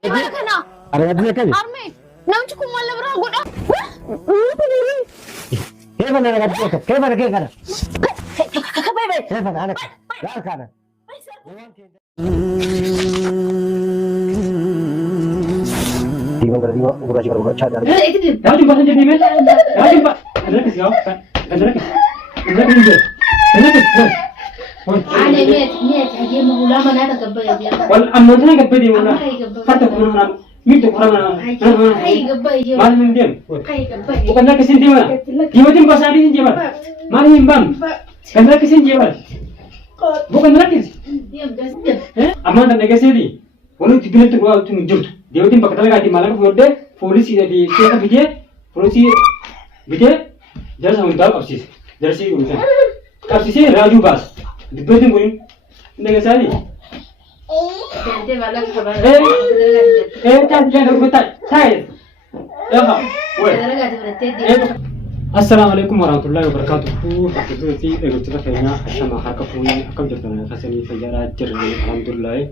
Mana kana? Argadne kami. Arme, namchi kun wala bra goda. Kaya mana argadne? Kaya mana kaya kana? Kabay bay. Kaya mana anak? Dah kana. Tiba berdua, udah juga udah cadar. Kau jumpa saja di mana? Kau jumpa. Ada kes kau? Ada kes. Ada kes. Ada kes. Ane net aje mahula mana ta kabay ya. Wal amna ka pedi wala. Hatta kuna mito kurang. Ai kabay je. Mal min dem. Ai kabay. Bukan nak kesin dia mana? Dia macam pasal di sini mana? Mal min bam. Kan nak kesin dia mana? Bukan nak kes. Diam gas. Amma tak nak kesin di. Walau tiga tu gua tu jump. Dia macam pakai lagi malam tu ada polisi di siapa bijak? Polisi bijak? Jangan sampai tahu kapsis. Dari sini guna. Kapsisnya Raju Bas. Di bedeng guna. Ini ke sana? Gente wala kabar. Jangan berbetat. Saya. Ya, weh. Assalamualaikum warahmatullahi wabarakatuh. Pakistan itu kayaknya sama harga punya akam jatuhnya kasih fajar ajar alhamdulillah.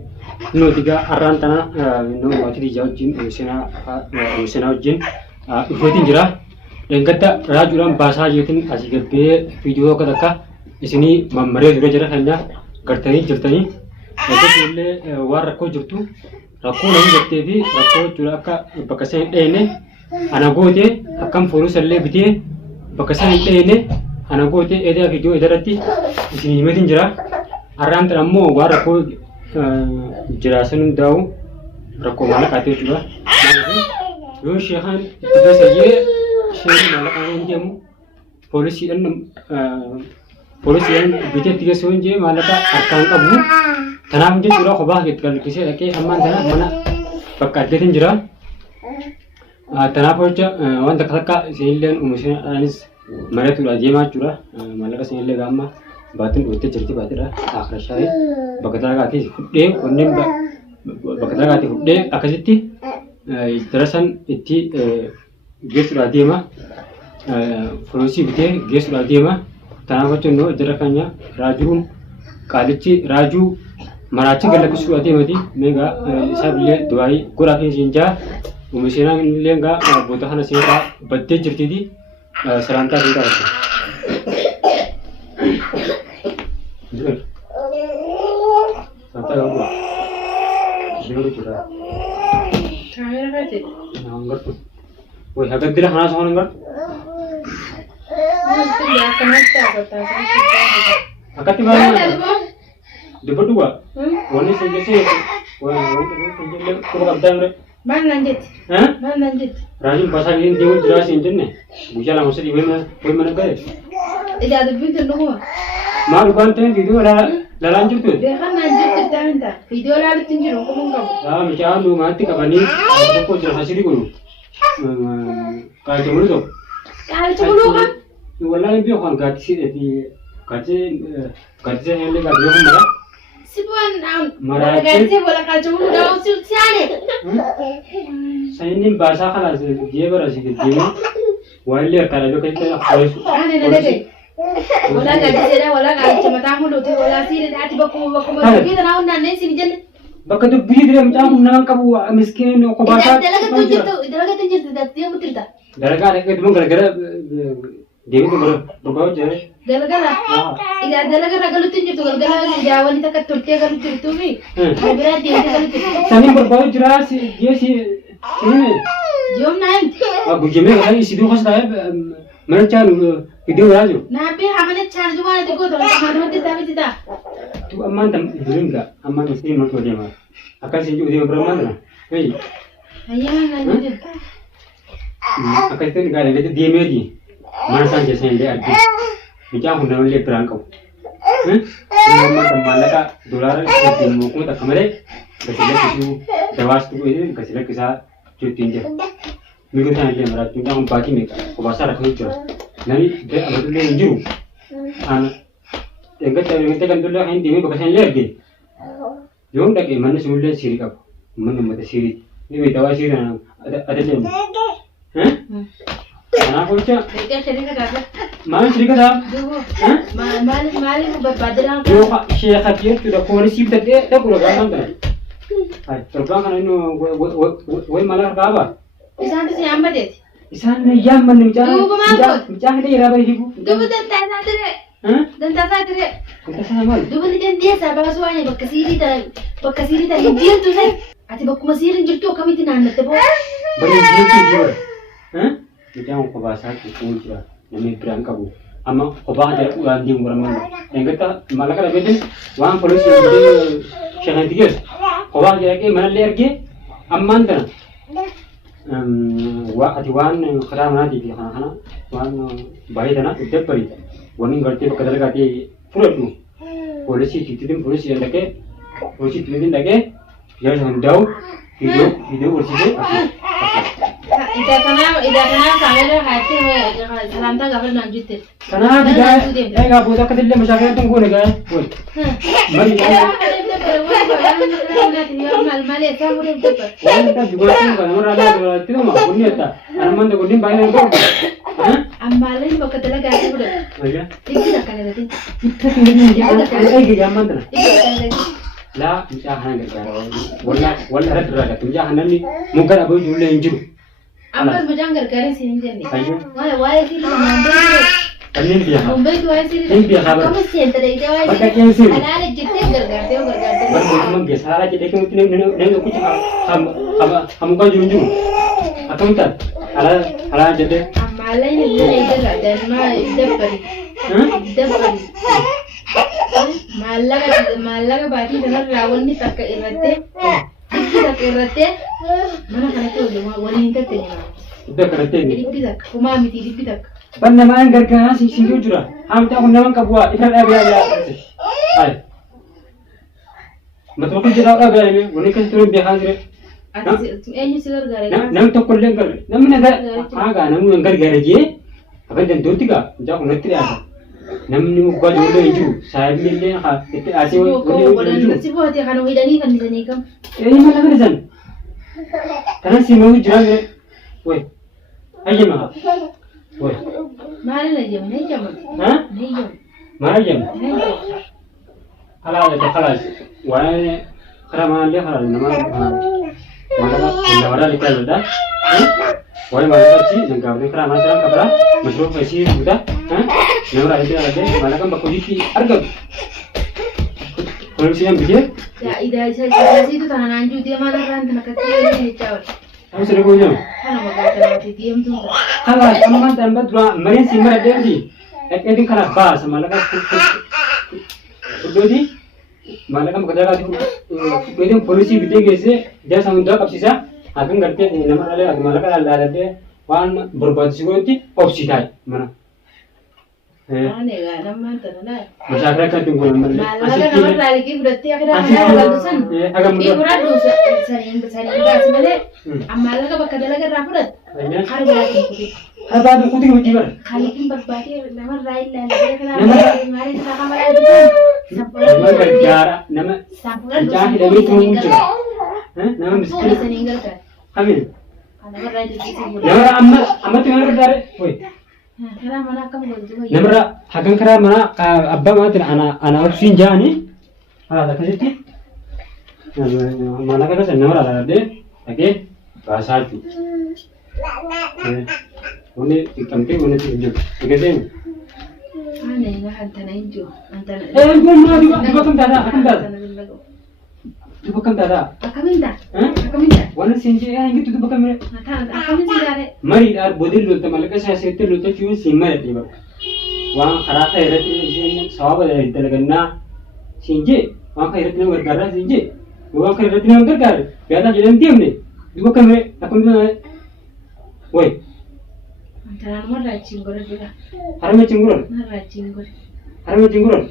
No tiga aran tanah no waktu di jauh jin usena ujin ikutin jera. Yang kata rajulan bahasa jutin asik be video kata di sini memeri juga jera hanya kertani jertani. Itu boleh war rako jurtu rako nanti jertebi rako curaka pakasih ini anak gue akam follow selle beti. Bakasan ini anak gue ada video edarati di sini meeting jera aran terammo war aku jelasin tahu rako mana kata juga yo syahan itu saja syahan malah kan dia mu polisi yang bicara tiga soal je malah tak akan kabu tanam je juga khobah gitu kalau kisah lagi aman tanah mana pakai dia jera tanah pocah, orang tak kata sehingga umusnya anis mereka tu lagi macam malah sehingga gamma batin utte cerita batin lah akhir syai, bakatlah kati hudde, onem bakatlah kati hudde, akasiti terasan itu gas lagi mah, polisi betul gas lagi mah, tanah pocah no jerakannya raju kalici raju maraci kalau kusu lagi mati, mega sabile doai kurang sinja. Umusina lenga botahan sehingga bette cerita di seranta kita. Seranta apa? Jauh juga. Kamera berarti. Anggar tu. Woi, agak tidak hana sama anggar. Nanti ya kenapa kata Agak tiba mana? Dapat dua. Wani saja sih. Wani kurang abdang. Man lanjut. Hah? Man lanjut. Rajin pasal ini dia jelasin je ni. Bukan langsung di mana kaya. Ida ada video nunggu. Malu kan tu video la lanjut tu. Dia kan lanjut kita minta. Video lalu tunjuk nunggu mungkam. Ah, macam lu mati kapan ni? Aku jelas hasil dulu. Kalau cuma tu. Kalau cuma kan. Wala ni biar kan gaji di gaji yang le gaji yang mana? Sibuan Marathi. Marathi bola kalau cuma udah usul siapa? Saya ni bahasa kalau dia berasa dia. Wala kalau tu kita harus. Ane nade. Bola gaji saya bola gaji cuma tamu lu tu bola sih ada baku masuk kita naun nane sini jen. Baka tu biji dia macam nak kabu miskin aku bahasa. Dalaga tunjuk tu dia betul tak? Dalaga ada tu gara-gara dia tu berbau je. Dalaga. Ida dalaga ragalu tunjuk tu dalaga Jawa ni tak turti kalau tu ni. Berarti dia kalau tu. Sani berbau jelas dia si ini. Jom naik. Aku jemeh kan isi dua saya mereka video aja. Nabi hamilnya cari cuma itu kau tahu macam mana kita. Tu aman tam belum tak aman mesti masuk dia mah. Akan sih juga berapa mana? Hei. Ayah lanjut. Akan itu negara itu dia mesti. Mana saja saya lihat. Macam hendak lihat berangkau. Nama teman dolar itu muku tak kemarin. Kasih itu dewas tu ini kasih kisah cuti je. Minggu sana dia merat kita bagi mereka. Kubasa rakhi je. Nanti dia betul dia injuru. Engkau kan dulu yang dia bekerja lihat dia. Jom tak mana semula sirik apa. Mana mata sirik. Ini tahu sirik ada dia. Anak macam. Mereka sering kata. Mana sirik ada? Malu berbadan. Yo, saya khawatir sudah polisi tadi, dah kurang kan? Ay, torbaan kana inni wayi mala argaaba. Isaan si hammateeti. Isaan yaammanni Duuba mucaa hidhee irraa bahee hiiku. Duuba dantaa ture. Dantaa ture. Wanta sana maal? Duuba ni dandeessaa baasuu waan bakka siirii ta'e hin jirtu san. Ati bakkuma siiriin jirtu akkamitti naannatte boo? Baay'ee jirtu jira. Mucaan kophaa isaatti fuul jira namni biraan qabu. Amma kophaa jala ulaan deemu baraman. Eeggata maallaqa dhabeetiin waan poolisiin jedhee shakanti geessu. Kophaa jala manallee argee ammaan tana. Ati waan karaa manaatii fi kana waan baay'ee tana iddoo bariidha. Wanni gartee bakka dalagaatee fudhadhu poolisii ittiin poolisii ittiin dhaqee jala hundaa'u viidiyoo barsiisee Ida kanaaf kaameraa haatee salaamtaa gaafa naan jette. Kanaaf egaa booda akka illee mashaakilaa tun goone gaa mari waan taati gochuun kan namarraa laatu nama kunni etta armaan kunniin baay'ee qabu. Ammaalee bakka dalagaa fudhatu. Itti akkanatti. Eegi gaamman tana. Laa mucaa kana gargaara wal irratti irraa gatti mucaa kanalli muka dhabee ijoollee hin jiru. Ammas mucaan gargaaree siin hin jenne. Waa'ee siin namaan beekuu. Kanneen biyya haa. Mumbai waa'ee siin. Kanneen biyya haa bara. Akkamitti seenta deegdee waa'ee Bakka keen siin. Alaala jettee gargaartee yoo gargaartee. Bakka mootummaan biyya saaraa jedhee kemutti namni tokkichi hamukaa jiru hin jiru. Akkamitti alaala jedhee. Ammaalee ni biyya eegaraa daa'imaa dabbari. Maallaqa baatii kanarraa wanni takka irrattee mana kanatti waliin hin tatteenye. Iddoo kanatti Dhibbi takka kumaa miti dhibbi takka. ban namaan gargaaraa siisuu jira. Haamtaa kun naman qabu waa ifra dhaabee yaa ay. Mata bakka jedhaa dhaabee wanni kan ture beekaa jire. Eenyu si gargaare? Namni tokko illee gargaare. Namni nagaa namni gargaare jee akka dandeetti gaa mucaa kun irratti dhiyaata. Namni mukaa ijoollee hin jiru. Saayibni illee itti dhiyaatee waliin hin jiru. Si bootee kana hidhanii fannisanii kam? Eenyu mala kana san? Kanan siimuu jiraa jire. Wey. Ayyama. Wey. Maali na jemu? Na jemu. Ha? Na jemu. Maal jemu? Na jemu. Khalaas. Waan karaa maallee karaa nama liqaa Wai malakat sih, yang kau ni kerana macam apa? Masuk versi sudah, nama ada ada, malakan bakal jadi harga. Kalau siapa bijak? Ya, saya itu tangan anju dia mana kan tanah kecil ni cawat. Kamu sudah punya? Kana maganda mati diam tu. Kalau aman tambah dua, mungkin simbar ada lagi. Itu kerana bas, malakan sudah di malakan bekerja lagi. Itu polisi bijak gese, dia samudra kapsisa. Akan ngerti nama ada malakan ada wan berbahasa Singapura opsi tay mana? Mana ya, nama tanah. Masyarakat tunggu nama. Malakan nama lagi berarti akhirnya ada lalusan. Ibu radu sering bahas mana? Malakan bakal ada lagi rapurat. Harga lagi kuti. Harga lagi kuti kuti ber. Kali ini berbagi nama lain lagi kenapa? Mari kita kamar aja. Nama kerja nama. Jangan lebih tunggu. Nama miskin. Amin. Nama amma tengah kerja. Woi. Kera mana kamu berjuang? Nama hakan kera mana abba mana tu anak opsin jani. Ada kasih mana kan saya nama ada deh. Oke. Bahasa tu. Ini kanti ini tunjuk. Oke deh. Aneh nggak antara itu. Antara. Gue mau juga kan tada, akan tada. Juga kan tada. Aku minta. Aku minta. Wana sinji yang gitu tu bukan mereka. Aku minta dare. Mari dar bodil lu temal ke saya setel lu tu cuma simmer di bawah. Wang kerana irat ini sawah dari telegana sinji. Wang irat ini bergerak sinji. Wang irat ini bergerak. Biarlah jalan diam ni. Di bukan mereka. Aku minta. Woi. Antara nama racing goreng juga. Haram cingguran. Racing goreng. Haram cingguran.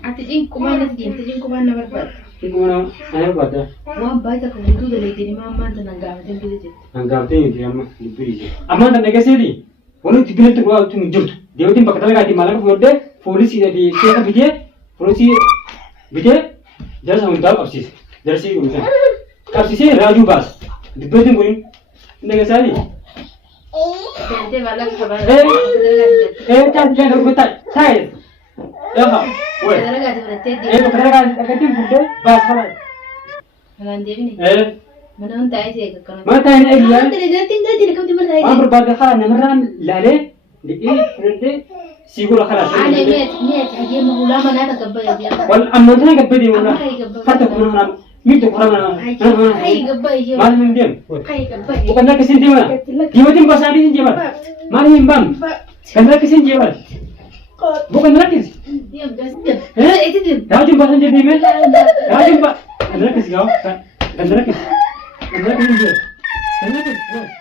Ati jingkuman nanti, ati jingkuman nomor berapa? Cingguran ayam berapa? Wah baik aku itu dari diri mama dan anggap macam gitu je. Anggap tu yang dia mah diberi je. Aman tak negasi ni? Orang tu bila tu gua tu menjut. Dia tu bakal lagi malam berde polisi di siapa bijak? Polisi bijak? Jangan sampai kapsis. Dari sini guna. Kapsisnya Raju Bas. Diberi tu guna. Negasi ni. Nanti malam kabar. Jangan betul. Saya. يلا وين كذا رجعت برتدي ايه بكره قاعد اقدم في البيت بس خلاص أنا عندي ابني ايه من أنت عايز إيه كمان ما تاني ايه أنت اللي جات تنقل كم تمر هاي امر بعد خلاص نمران لا ليه ليه فرنتي سيقول خلاص أنا ميت حاجة مهولة ما أنا تقبل يا بيا والأما أنا قبدي ولا هاي قبل حتى كنا ميت كنا هاي قبل يا ما لهم دين هاي قبل وكنا كسين ديما ديما بس عندي جبل ما لهم بام كنا كسين جبل bukan rakis diam gas itu diam rajin bahasa jadi men rajin pak rakis kau rakis dia rakis